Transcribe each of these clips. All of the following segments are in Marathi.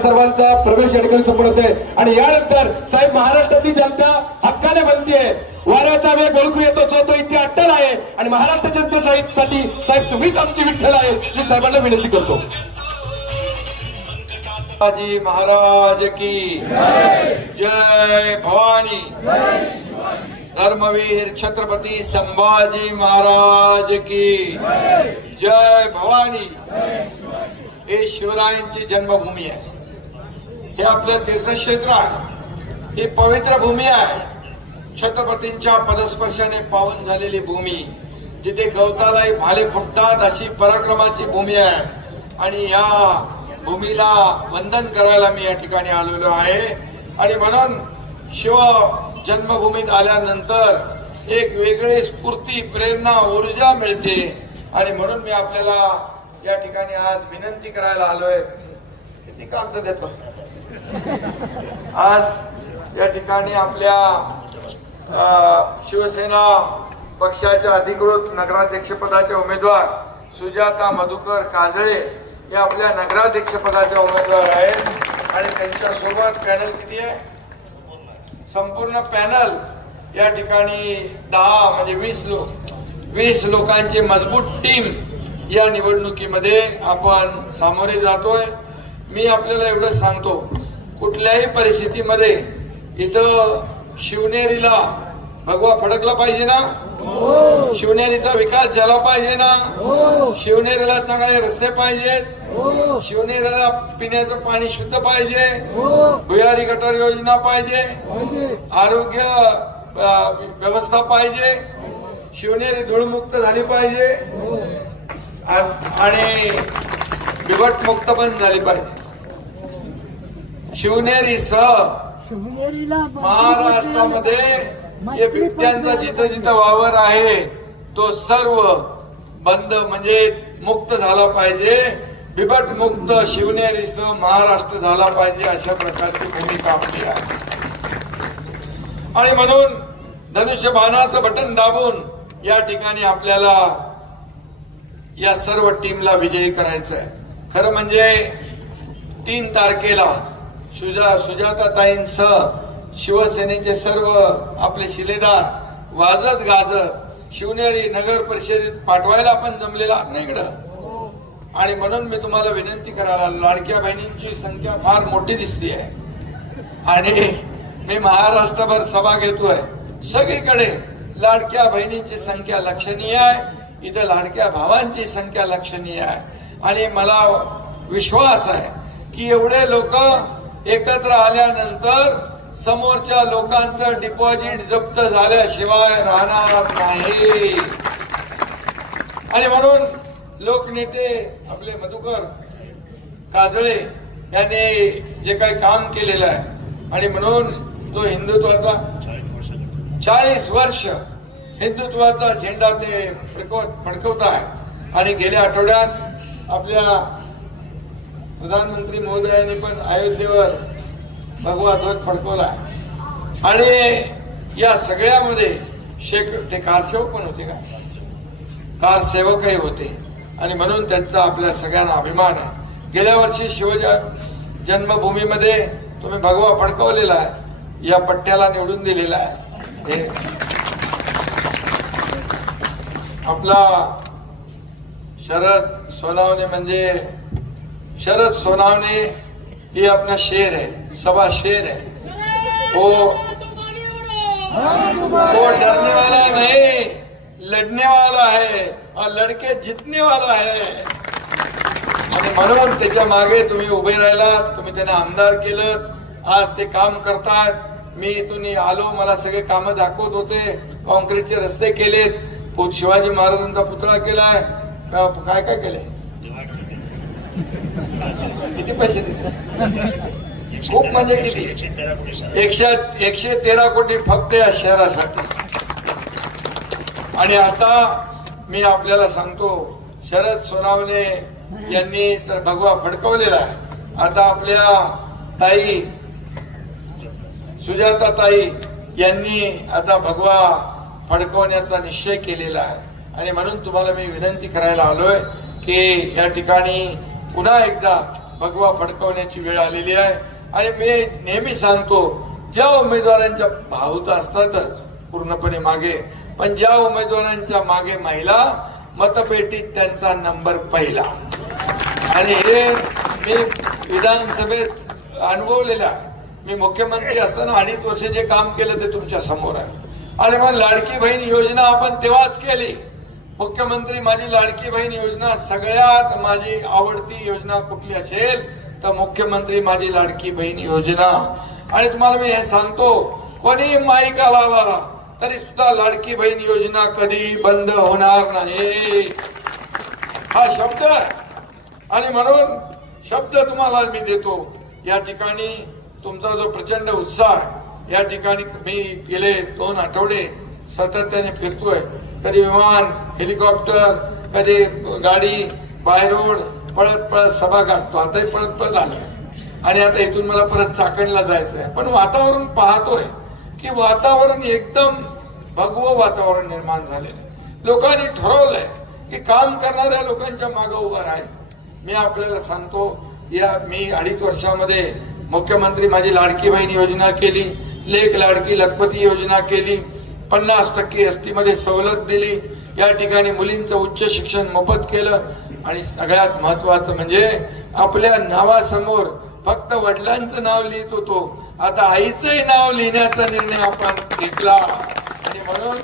आपल्या सर्वांचा प्रवेश या ठिकाणी संपूर्ण होतोय. आणि यानंतर साहेब महाराष्ट्राची जनता हक्काने बनतीये वाऱ्याचा वेग ओळखू येतो जो तो इथे अट्टल आहे. आणि महाराष्ट्र जनते साहेबसाठी साहेब तुम्हीच आमची विठ्ठल आहे मी साहेबांना विनंती करतो. महाराज की जय. भवानी. धर्मवीर छत्रपती संभाजी महाराज की जय भवानी. हे शिवरायांची जन्मभूमी आहे. हे आपलं तीर्थक्षेत्र आहे. ही पवित्र भूमी आहे. छत्रपतींच्या पदस्पर्शाने पावन झालेली भूमी जिथे गवतालाही भाले फुटतात अशी पराक्रमाची भूमी आहे. आणि या भूमीला वंदन करायला मी या ठिकाणी आलेलो आहे. आणि म्हणून शिव जन्मभूमीत आल्यानंतर एक वेगळी स्फूर्ती प्रेरणा ऊर्जा मिळते. आणि म्हणून मी आपल्याला या ठिकाणी आज विनंती करायला आलोय. किती कागद देतो? आज या ठिकाणी आपल्या शिवसेना पक्षाच्या अधिकृत नगराध्यक्षपदाच्या उमेदवार सुजाता मधुकर काजळे या आपल्या नगराध्यक्षपदाच्या उमेदवार आहेत. आणि त्यांच्यासोबत पॅनल किती आहे? संपूर्ण पॅनल या ठिकाणी दहा म्हणजे वीस लोक. वीस लोकांची मजबूत टीम या निवडणुकीमध्ये आपण सामोरे जातोय. मी आपल्याला एवढं सांगतो कुठल्याही परिस्थितीमध्ये इथं शिवनेरीला भगवा फडकला पाहिजे ना? शिवनेरीचा विकास झाला पाहिजे ना? शिवनेरीला चांगले रस्ते पाहिजेत. शिवनेरीला पिण्याचं पाणी शुद्ध पाहिजे. भुयारी गटार योजना पाहिजे. आरोग्य व्यवस्था पाहिजे. शिवनेरी धूळमुक्त झाली पाहिजे. आणि बिबट मुक्त पण झाली पाहिजे. शिवनेरी सह महाराष्ट्रामध्ये जे बिबट्यांचा जिथं जिथं वावर आहे तो सर्व बंद म्हणजे मुक्त झाला पाहिजे. बिबट मुक्त शिवनेरीसह महाराष्ट्र झाला पाहिजे अशा प्रकारची भूमिका आपली आहे. आणि म्हणून धनुष्यबाणाचं बटन दाबून या ठिकाणी आपल्याला या सर्व टीमला विजयी करायचं आहे खरं म्हणजे तीन तारखेला सुजा सुजाताताईंसह शिवसेनेचे सर्व आपले शिलेदार वाजत गाजत शिवनेरी नगर परिषदेत पाठवायला आपण जमलेला नाही इकडं. आणि म्हणून मी तुम्हाला विनंती करायला लाडक्या बहिणींची संख्या फार मोठी दिसते आहे आणि मी महाराष्ट्रभर सभा घेतोय. सगळीकडे लाडक्या बहिणींची संख्या लक्षणीय आहे. इथं लाडक्या भावांची संख्या लक्षणीय आहे. आणि मला विश्वास आहे की एवढे लोक एकत्र आल्यानंतर समोरच्या लोकांचं डिपॉझिट जप्त झाल्याशिवाय राहणार नाही. आणि म्हणून लोकनेते आपले मधुकर काजळे यांनी जे काही काम केलेलं आहे आणि म्हणून तो हिंदुत्वाचा चाळीस वर्ष हिंदुत्वाचा झेंडा ते फडकवत फडकवत आहे. आणि गेल्या आठवड्यात आपल्या प्रधानमंत्री महोदयांनी पण अयोध्येवर भगवा ध्वज फडकवला. आहे आणि या सगळ्यामध्ये शेक ते कारसेवक पण होते का? कारसेवकही होते. आणि म्हणून त्यांचा आपल्या सगळ्यांना अभिमान आहे. गेल्या वर्षी शिवजा जन्मभूमीमध्ये तुम्ही भगवा फडकवलेला आहे. या पट्ट्याला निवडून दिलेला आहे. हे आपला शरद सोनावणे म्हणजे शरद सोनावणे ही अपना शेर है सभा शेर है. वो वो डरने वाला नहीं लढने वाला आहे लड़के जितने वाला आहे. आणि म्हणून त्याच्यामागे तुम्ही उभे राहिलात तुम्ही त्यांना आमदार केलं आज ते काम करतात. मी इथून आलो मला सगळे कामं दाखवत होते. कॉन्क्रीटचे रस्ते केलेत. शिवाजी महाराजांचा पुतळा केलाय. काय काय केलंय? किती पैसे खूप म्हणजे किती? एकशे एकशे तेरा कोटी फक्त या शहरासाठी. आणि आता मी आपल्याला सांगतो शरद सोनावणे यांनी तर भगवा फडकवलेला आहे. आता आपल्या ताई सुजाता ताई यांनी आता भगवा फडकवण्याचा निश्चय केलेला आहे. आणि म्हणून तुम्हाला मी विनंती करायला आलोय की या ठिकाणी पुन्हा एकदा भगवा फडकवण्याची वेळ आलेली आहे. आणि मी नेहमी सांगतो ज्या उमेदवारांच्या भाऊत असतातच पूर्णपणे मागे पण ज्या उमेदवारांच्या मागे महिला मतपेटीत त्यांचा नंबर पहिला. आणि हे मी विधानसभेत अनुभवलेलं आहे. मी मुख्यमंत्री असताना अडीच वर्ष जे काम केलं ते तुमच्यासमोर आहे. आणि मग लाडकी बहीण योजना आपण तेव्हाच केली. मुख्यमंत्री माझी लाडकी बहीण योजना सगळ्यात माझी आवडती योजना कुठली असेल तर मुख्यमंत्री माझी लाडकी बहीण योजना. आणि तुम्हाला मी हे सांगतो कोणी माईकाला आला तरी सुद्धा लाडकी बहीण योजना कधी बंद होणार नाही. हा शब्द आहे. आणि म्हणून शब्द तुम्हाला मी देतो. या ठिकाणी तुमचा जो प्रचंड उत्साह या ठिकाणी मी गेले दोन आठवडे सातत्याने फिरतोय. कधी विमान हेलिकॉप्टर कधी गाडी बाय रोड पळत पळत सभा गाठतो. आताही पळत पळत आलो आणि आता इथून मला परत चाकणला जायचं आहे पण वातावरण पाहतोय की वातावरण एकदम भगवं वातावरण निर्माण झालेलं आहे लोकांनी ठरवलंय की काम करणाऱ्या लोकांच्या मागं उभं राहायचं. मी आपल्याला सांगतो या मी अडीच वर्षामध्ये मुख्यमंत्री माझी लाडकी बहीण योजना केली लेख लाडकी लखपती योजना केली पन्नास टक्के एस टीमध्ये सवलत दिली. या ठिकाणी मुलींचं उच्च शिक्षण मोफत केलं. आणि सगळ्यात महत्वाचं म्हणजे आपल्या नावासमोर फक्त वडिलांचं नाव लिहित होतो. आता आईचंही नाव लिहिण्याचा निर्णय आपण घेतला. आणि म्हणून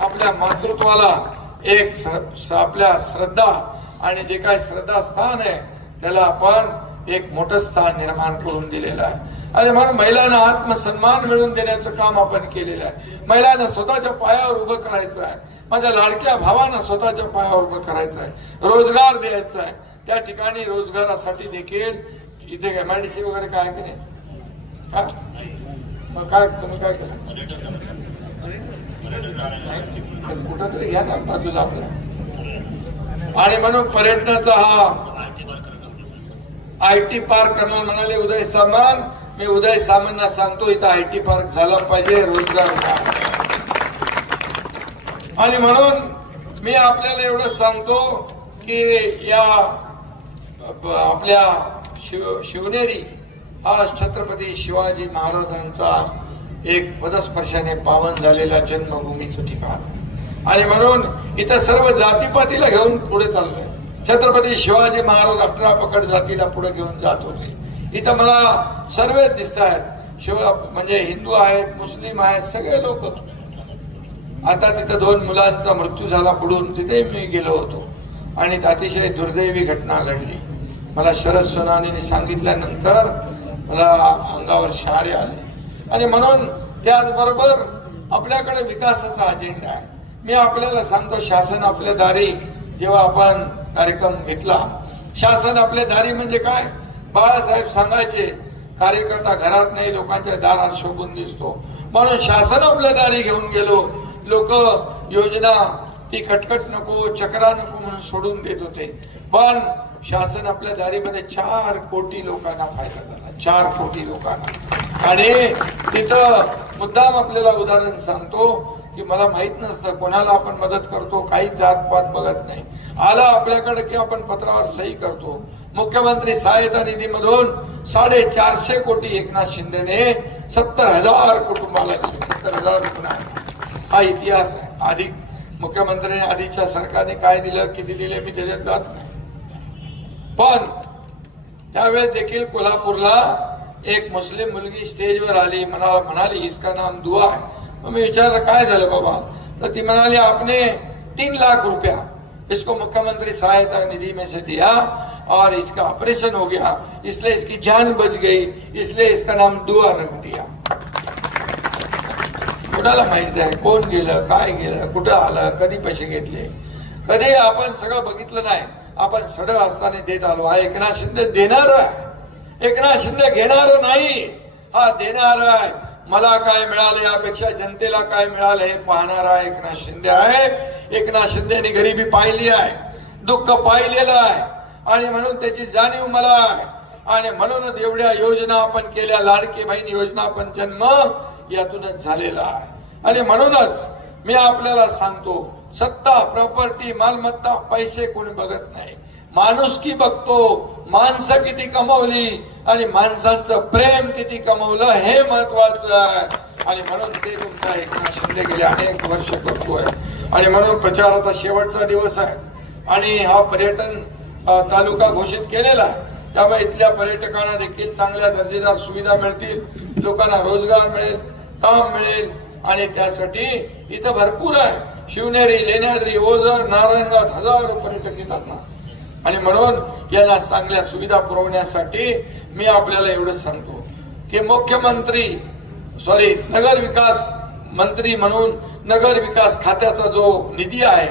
आपल्या मातृत्वाला एक स- आपल्या श्रद्धा आणि जे काही श्रद्धास्थान आहे त्याला आपण एक मोठं स्थान निर्माण करून दिलेलं आहे. आणि म्हणून महिलांना आत्मसन्मान मिळवून देण्याचं काम आपण केलेलं आहे. महिलांना स्वतःच्या पायावर उभं करायचं आहे. माझ्या लाडक्या भावांना स्वतःच्या पायावर उभं करायचं आहे. रोजगार द्यायचा आहे. त्या ठिकाणी रोजगारासाठी देखील इथे एमआयडीसी वगैरे काय की नाही? मग काय तुम्ही काय केलं? कुठं तरी घ्या ना बाजूला आपलं आणि म्हणून पर्यटनाचा हा आय टी पार्क करणार म्हणाले उदय सामान मी उदय सामंतना सांगतो इथं आय टी पार्क झाला पाहिजे रोजगार आणि म्हणून मी आपल्याला एवढं सांगतो की या आपल्या शिव शिवनेरी हा छत्रपती शिवाजी महाराजांचा एक पदस्पर्शाने पावन झालेला जन्मभूमीचं ठिकाण. आणि म्हणून इथं सर्व जातीपातीला घेऊन पुढे चाललोय. छत्रपती शिवाजी महाराज अठरा पकड जातीला पुढे घेऊन जात होते. इथं मला सर्व दिसत आहेत. शिव म्हणजे हिंदू आहेत मुस्लिम आहेत सगळे लोक. आता तिथं दोन मुलांचा मृत्यू झाला पडून तिथे मी गेलो होतो. आणि अतिशय दुर्दैवी घटना घडली. मला शरद सोनानीने सांगितल्यानंतर मला अंगावर शहारे आले. आणि म्हणून त्याचबरोबर आपल्याकडे विकासाचा अजेंडा आहे. मी आपल्याला सांगतो शासन आपल्या दारी जेव्हा आपण कार्यक्रम घेतला शासन आपल्या दारी म्हणजे काय? बाळासाहेब सांगायचे कार्यकर्ता घरात नाही लोकांच्या दारात शोभून दिसतो. म्हणून शासन आपल्या दारी घेऊन गेलो. लोक योजना ती कटकट नको चक्रा नको म्हणून सोडून देत होते. पण शासन आपल्या दारीमध्ये चार कोटी लोकांना फायदा झाला. चार कोटी लोकांना. आणि तिथं मुद्दाम आपल्याला उदाहरण सांगतो की मला माहीत नसतं कोणाला आपण मदत करतो काही जातपात बघत नाही. आला आपल्याकडे की आपण पत्रावर सही करतो. मुख्यमंत्री सहायता निधीमधून साडेचारशे कोटी एकनाथ शिंदेने सत्तर हजार कुटुंबाला दिले. सत्तर हजार रुपये हा इतिहास आहे. आधी मुख्यमंत्र्यांनी आधीच्या सरकारने काय दिलं किती दिले मी त्याच्यात जात नाही. पण त्यावेळेस देखील कोल्हापूरला एक मुस्लिम मुलगी स्टेजवर आली म्हणा म्हणाली इसका नाम दुआ है। मग मी विचारलं काय झालं बाबा। तर ती म्हणाली आपने तीन लाख रुपया। इसको मुख्यमंत्री सहायता निधि में से दिया और इसका ऑपरेशन हो गया। इसलिए इसकी जान बच गई। इसलिए इसका नाम दुआ रख दिया। कुणाला माहिती आहे कोण गेलं, काय गेलं, कुठं आलं, कधी पैसे घेतले? कधी आपण सगळं बघितलं नाही. आपण सडळ असताना देत आलो. हा एकनाथ शिंदे देणार आहे. एकनाथ शिंदे घेणार नाही. हा देणार आहे. मला काय मिळालं यापेक्षा जनतेला काय मिळालं हे पाहणारा एकनाथ शिंदे आहे. एकनाथ शिंदेनी गरिबी पाहिली आहे. दुःख पाहिलेलं आहे. आणि म्हणून त्याची जाणीव मला आहे. आणि म्हणूनच एवढ्या योजना आपण केल्या लाडकी बहीण योजना पण जन्म यातूनच झालेला आहे. आणि म्हणूनच मी आपल्याला सांगतो सत्ता प्रॉपर्टी मालमत्ता पैसे कोणी बघत नाही. माणुसकी बघतो? माणसं किती कमवली? आणि माणसांचं प्रेम किती कमवलं? हे महत्वाचं आहे. आणि म्हणून ते तुमचा एकनाथ शिंदे गेले अनेक वर्ष करतोय. आणि म्हणून प्रचाराचा शेवटचा दिवस आहे. आणि हा पर्यटन तालुका घोषित केलेला आहे. त्यामुळे इथल्या पर्यटकांना देखील चांगल्या दर्जेदार सुविधा मिळतील. लोकांना रोजगार मिळेल काम मिळेल. आणि त्यासाठी इथं भरपूर आहे. शिवनेरी लेण्याद्री ओझर नारायणगाव हजारो पर्यटक येतात ना. आणि म्हणून यांना चांगल्या सुविधा पुरवण्यासाठी मी आपल्याला एवढंच सांगतो की मुख्यमंत्री सॉरी नगर विकास मंत्री म्हणून नगर विकास खात्याचा जो निधी आहे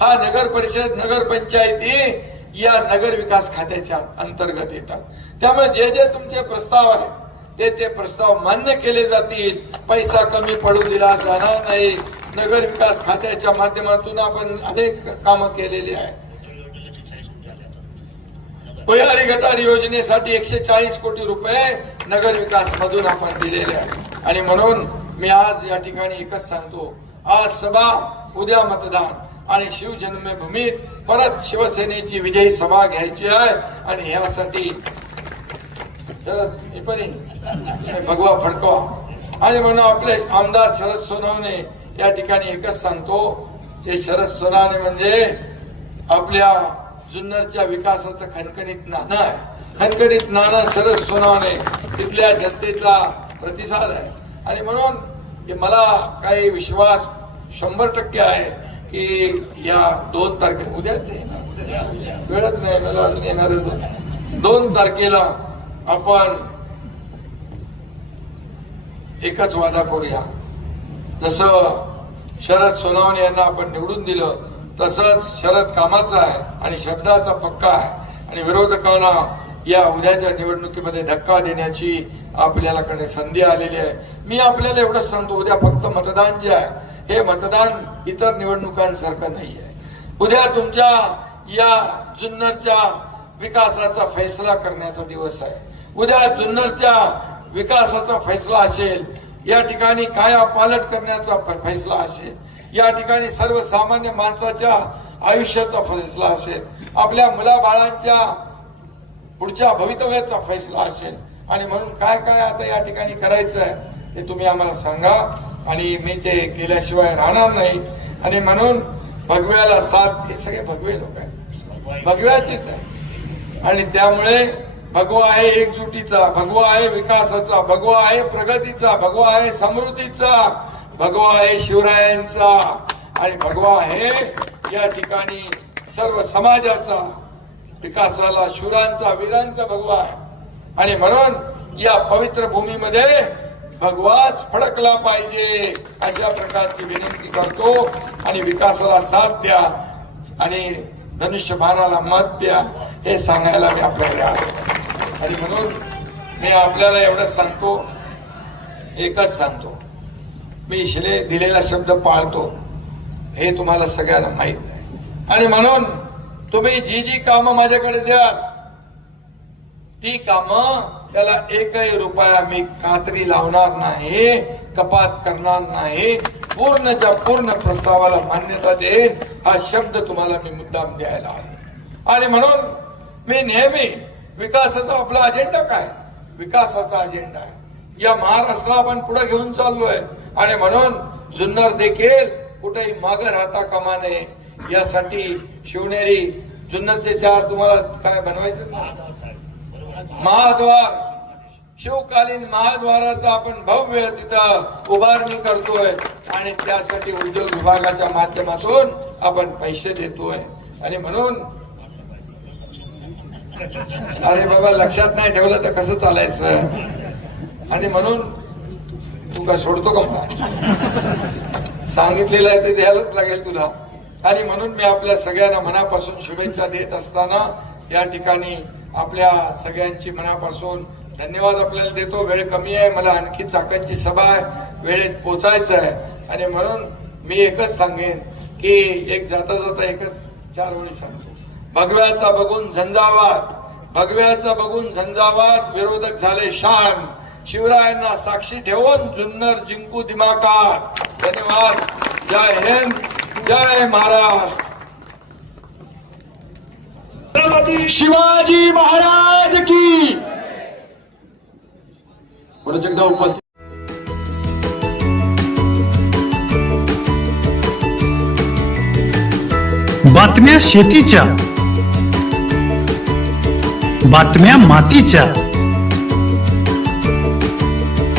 हा नगर परिषद नगर पंचायती या नगर विकास खात्याच्या अंतर्गत येतात. त्यामुळे जे जे तुमचे प्रस्ताव आहेत ते ते प्रस्ताव मान्य केले जातील. पैसा कमी पडू दिला जाणार नाही. नगर विकास खात्याच्या माध्यमातून आपण अनेक कामं केलेली आहेत. भुयारी गटार योजनेसाठी एकशे चाळीस कोटी रुपये नगर विकास मधून आपण दिलेले आहे आणि म्हणून मी आज या ठिकाणी एकच सांगतो. आज सभा उद्या मतदान आणि शिवजन्मभूमीत परत शिवसेनेची विजयी सभा घ्यायची आहे आणि यासाठी भगवा फडकवा. आणि म्हणून आपले आमदार शरद सोनावणे या ठिकाणी एकच सांगतो. ते शरद सोनावणे म्हणजे आपल्या जुन्नरच्या विकासाचं खणखणीत नाणं आहे. खणखणीत नाणं शरद सोनावणे तिथल्या जनतेचा प्रतिसाद आहे. आणि म्हणून मला काही विश्वास शंभर टक्के आहे की या दोन तारखे उद्याच वेळच नाही मला अजून येणारच दोन तारखेला आपण एकच वादा करूया. जसं शरद सोनावणे यांना आपण निवडून दिलं तसंच शरद कामाचा आहे आणि शब्दाचा पक्का आहे. आणि विरोधकांना या उद्याच्या निवडणुकीमध्ये धक्का देण्याची आपल्याला कडे संधी आलेली आहे. मी आपल्याला एवढंच सांगतो उद्या फक्त मतदान जे आहे हे मतदान इतर निवडणुकांसारखं नाही आहे उद्या तुमच्या या जुन्नरच्या विकासाचा फैसला करण्याचा दिवस आहे. उद्या जुन्नरच्या विकासाचा फैसला असेल या ठिकाणी काया पालट करण्याचा फैसला असेल या ठिकाणी सर्वसामान्य माणसाच्या आयुष्याचा फैसला असेल. आपल्या मुलाबाळांच्या पुढच्या भवितव्याचा फैसला असेल. आणि म्हणून काय काय आता या ठिकाणी करायचं आहे ते तुम्ही आम्हाला सांगा. आणि मी ते केल्याशिवाय राहणार नाही. आणि म्हणून भगव्याला साथ हे सगळे भगवे लोक आहेत. भगव्याचेच आहे आणि त्यामुळे भगवा आहे एकजुटीचा भगवा आहे विकासाचा भगवा आहे प्रगतीचा भगवा आहे समृद्धीचा. भगवा आहे शिवरायांचा आणि भगवा आहे या ठिकाणी सर्व समाजाचा विकासाला शूरांचा वीरांचा भगवा आहे. आणि म्हणून या पवित्र भूमीमध्ये भगवाच फडकला पाहिजे अशा प्रकारची विनंती करतो आणि विकासाला साथ द्या आणि धनुष्यबाणाला मत द्या हे सांगायला मी आपल्याकडे आलो. आणि म्हणून मी आपल्याला एवढंच सांगतो एकच सांगतो. मी शिले दिलेला शब्द पाळतो. हे तुम्हाला सगळ्यांना माहीत आहे. आणि म्हणून तुम्ही जी जी कामं माझ्याकडे द्याल ती कामं त्याला एकही रुपया मी कात्री लावणार नाही कपात करणार नाही पूर्णच्या पूर्ण प्रस्तावाला मान्यता देईन हा शब्द तुम्हाला मी मुद्दाम द्यायला आलो आणि म्हणून मी नेहमी विकासाचा आपला अजेंडा काय? विकासाचा अजेंडा आहे. या महाराष्ट्राला आपण पुढे घेऊन चाललोय. आणि म्हणून जुन्नर देखील कुठेही मागे राहता कामा नये. यासाठी शिवनेरी जुन्नरचे चार तुम्हाला काय बनवायचं? महाद्वार शिवकालीन महाद्वाराचा आपण भव्य तिथं उभारणी करतोय आणि त्यासाठी उद्योग विभागाच्या माध्यमातून आपण पैसे देतोय. आणि म्हणून अरे बाबा लक्षात नाही ठेवलं तर कसं चालायचं? आणि म्हणून काय सोडतो का म्हणा सांगितलेलं आहे ते द्यायलाच लागेल तुला. आणि म्हणून मी आपल्या सगळ्यांना मनापासून शुभेच्छा देत असताना या ठिकाणी आपल्या सगळ्यांची मनापासून धन्यवाद आपल्याला देतो. वेळ कमी आहे मला आणखी चाकांची सभा आहे वेळेत पोचायचं आहे. आणि म्हणून मी एकच सांगेन की एक जाता जाता एकच चार वेळी सांगतो. भगव्याचा बघून झंझावात भगव्याचा बघून झंझावात विरोधक झाले शान. शिवरायांना साक्षी ठेवून जुन्नर जिंकू दिमाकात धन्यवाद. जय हिंद. जय महाराष्ट्र. छत्रपती शिवाजी महाराज की. एकदा उपस्थित बातम्या शेतीच्या बातम्या मातीच्या.